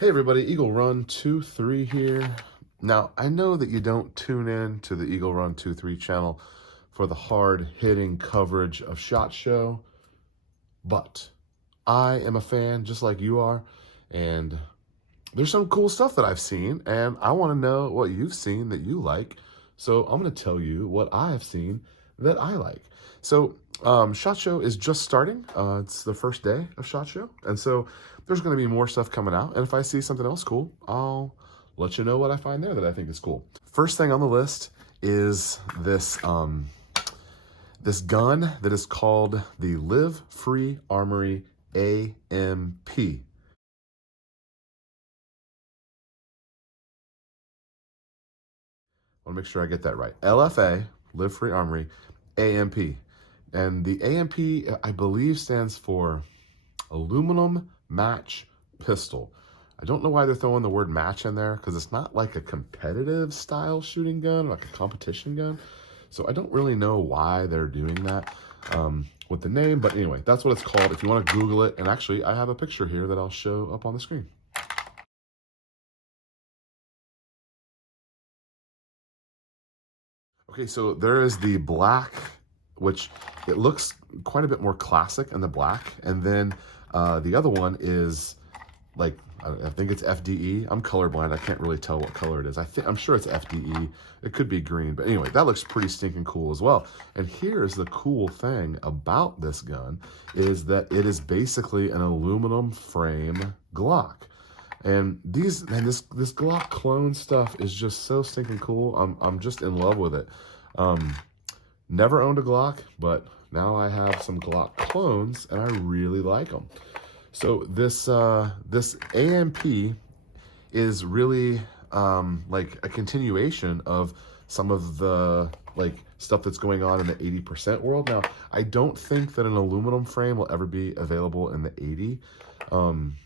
Hey everybody, Eagle Run 23 here. Now, I know that you don't tune in to the Eagle Run 23 channel for the hard-hitting coverage of SHOT Show, but I am a fan just like you are, and there's some cool stuff that I've seen, and I want to know what you've seen that you like, so I'm going to tell you what I have seen that I like. So, SHOT Show is just starting. It's the first day of SHOT Show, and so there's going to be more stuff coming out, and if I see something else cool, I'll let you know what I find there that I think is cool. First thing on the list is this this gun that is called the Live Free Armory AMP. I want to make sure I get that right. LFA, Live Free Armory, AMP. And the AMP, I believe, stands for Aluminum Match Pistol. I don't know why they're throwing the word match in there, because it's not like a competitive style shooting gun, like a competition gun. So I don't really know why they're doing that with the name. But anyway, that's what it's called. If you want to Google it, and actually I have a picture here that I'll show up on the screen. Okay, so there is the black, which it looks quite a bit more classic in the black. And then the other one is like, I think it's FDE. I'm colorblind. I can't really tell what color it is. I'm sure it's FDE. It could be green. But anyway, that looks pretty stinking cool as well. And here's the cool thing about this gun is that it is basically an aluminum frame Glock. And this Glock clone stuff is just so stinking cool. I'm just in love with it. Never owned a Glock, but now I have some Glock clones, and I really like them. So this AMP is really like a continuation of some of the stuff that's going on in the 80% world. Now, I don't think that an aluminum frame will ever be available in the 80. I mean,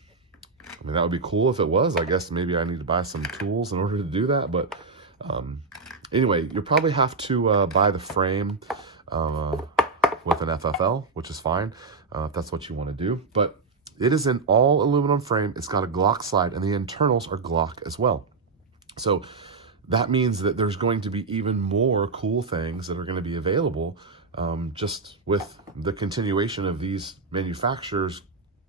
that would be cool if it was. I guess maybe I need to buy some tools in order to do that. But anyway, you'll probably have to buy the frame with an FFL, which is fine if that's what you want to do. But it is an all aluminum frame. It's got a Glock slide, and the internals are Glock as well. So that means that there's going to be even more cool things that are going to be available just with the continuation of these manufacturers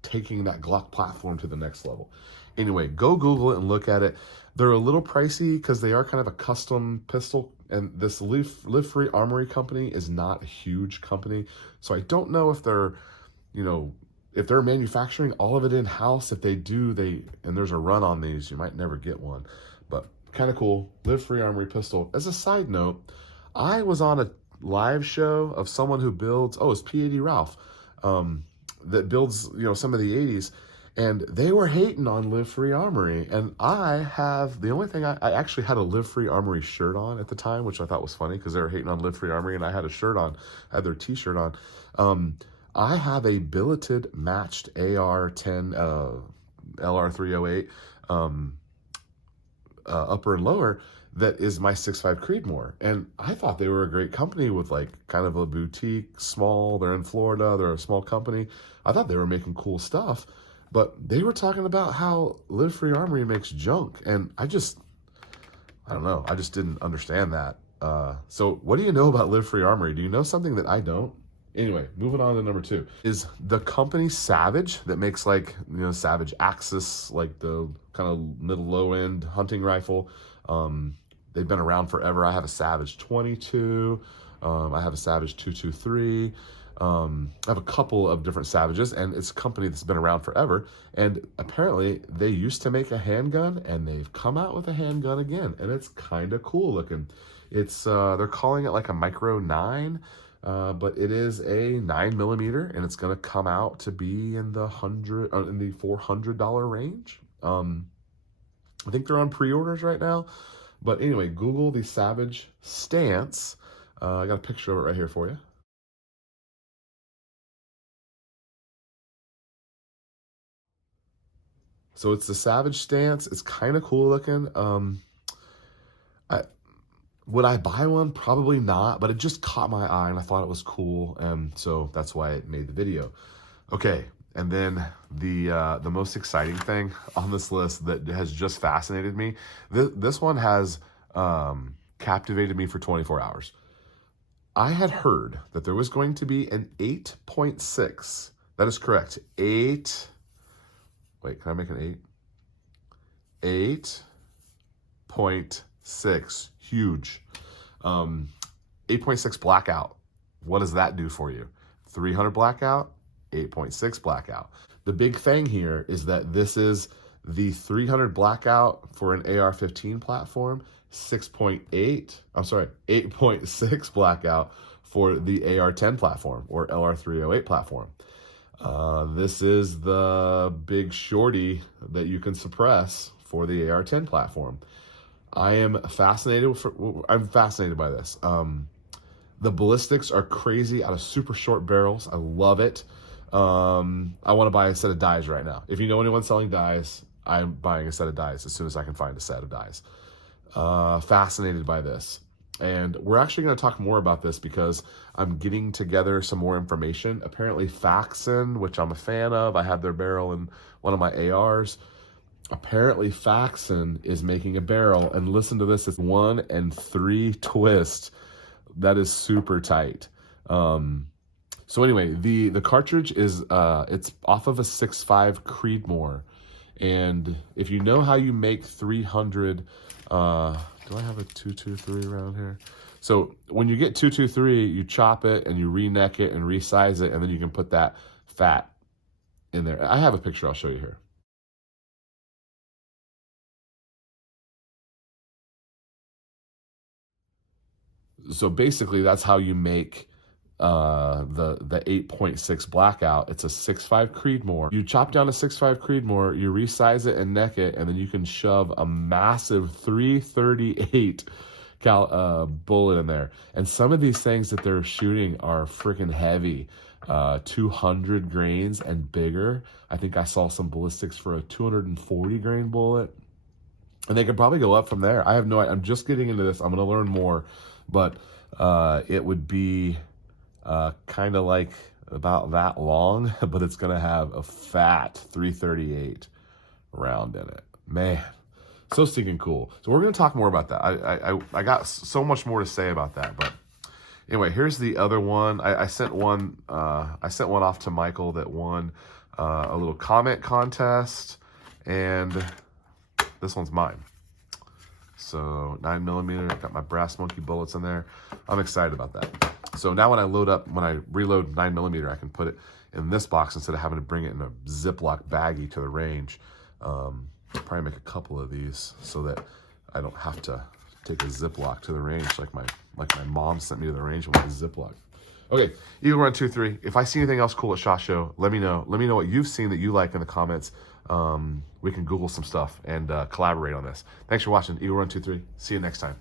taking that Glock platform to the next level. Anyway, go Google it and look at it. They're a little pricey because they are kind of a custom pistol, and this Live Free Armory company is not a huge company. So I don't know if they're, if they're manufacturing all of it in-house. If they do, and there's a run on these, you might never get one. But kind of cool. Live Free Armory pistol. As a side note, I was on a live show of someone who builds, it's P80 Ralph, that builds, some of the 80s, and they were hating on Live Free Armory. And the only thing, I actually had a Live Free Armory shirt on at the time, which I thought was funny because they were hating on Live Free Armory, and I had a shirt on, I had their t-shirt on. I have a billeted matched AR-10 LR308 upper and lower that is my 6.5 Creedmoor. And I thought they were a great company with kind of a boutique, small. They're in Florida. They're a small company. I thought they were making cool stuff, but they were talking about how Live Free Armory makes junk. And I don't know. I just didn't understand that. So what do you know about Live Free Armory? Do you know something that I don't? Anyway, moving on to number 2 is the company Savage that makes Savage Axis, the kind of middle low end hunting rifle. They've been around forever. I have a Savage 22. I have a Savage 223. I have a couple of different Savages, and it's a company that's been around forever. And apparently they used to make a handgun, and they've come out with a handgun again, and it's kind of cool looking. It's they're calling it like a Micro 9. But it is a 9mm, and it's going to come out to be in the $400 range. I think they're on pre-orders right now. But anyway, Google the Savage Stance. I got a picture of it right here for you. So it's the Savage Stance. It's kind of cool looking. Would I buy one? Probably not, but it just caught my eye and I thought it was cool, and so that's why I made the video. Okay, And then the most exciting thing on this list that has just fascinated me, this one has captivated me for 24 hours. I had heard that there was going to be an 8.6. That is correct. Wait, can I make an 8? 8.6. Huge. 8.6 blackout. What does that do for you? 300 blackout, 8.6 blackout. The big thing here is that this is the 300 blackout for an AR-15 platform, 8.6 blackout for the AR-10 platform or LR308 platform. This is the big shorty that you can suppress for the AR-10 platform. I'm fascinated by this. The ballistics are crazy out of super short barrels. I love it. I want to buy a set of dies right now. If you know anyone selling dies, I'm buying a set of dies as soon as I can find a set of dies. Fascinated by this. And we're actually going to talk more about this because I'm getting together some more information. Apparently Faxon, which I'm a fan of, I have their barrel in one of my ARs. Apparently Faxon is making a barrel, and listen to this, it's 1 and 3 twist. That is super tight. So anyway, the cartridge is it's off of a 6.5 Creedmoor, and if you know how you make 300, do I have a 223 around here? So when you get 223, you chop it and you re-neck it and resize it, and then you can put that fat in there. I have a picture I'll show you here. So basically that's how you make the 8.6 blackout. It's a 6.5 Creedmoor. You chop down a 6.5 Creedmoor, you resize it and neck it, and then you can shove a massive 338 bullet in there. And some of these things that they're shooting are freaking heavy, 200 grains and bigger. I think I saw some ballistics for a 240 grain bullet, and they could probably go up from there. I have no idea. I'm just getting into this. I'm going to learn more, but it would be kind of like about that long, but it's going to have a fat 338 round in it. Man, so stinking cool. So we're going to talk more about that. I got so much more to say about that, but anyway, here's the other one. I sent one off to Michael that won a little comment contest, and this one's mine. So 9mm, I've got my brass monkey bullets in there. I'm excited about that. So now when I reload 9mm, I can put it in this box instead of having to bring it in a Ziploc baggie to the range. I'll probably make a couple of these so that I don't have to take a Ziploc to the range like my mom sent me to the range with a Ziploc. Okay, Eagle Run 2-3. If I see anything else cool at SHOT Show, let me know. Let me know what you've seen that you like in the comments. We can Google some stuff and collaborate on this. Thanks for watching Eagle Run 2-3. See you next time.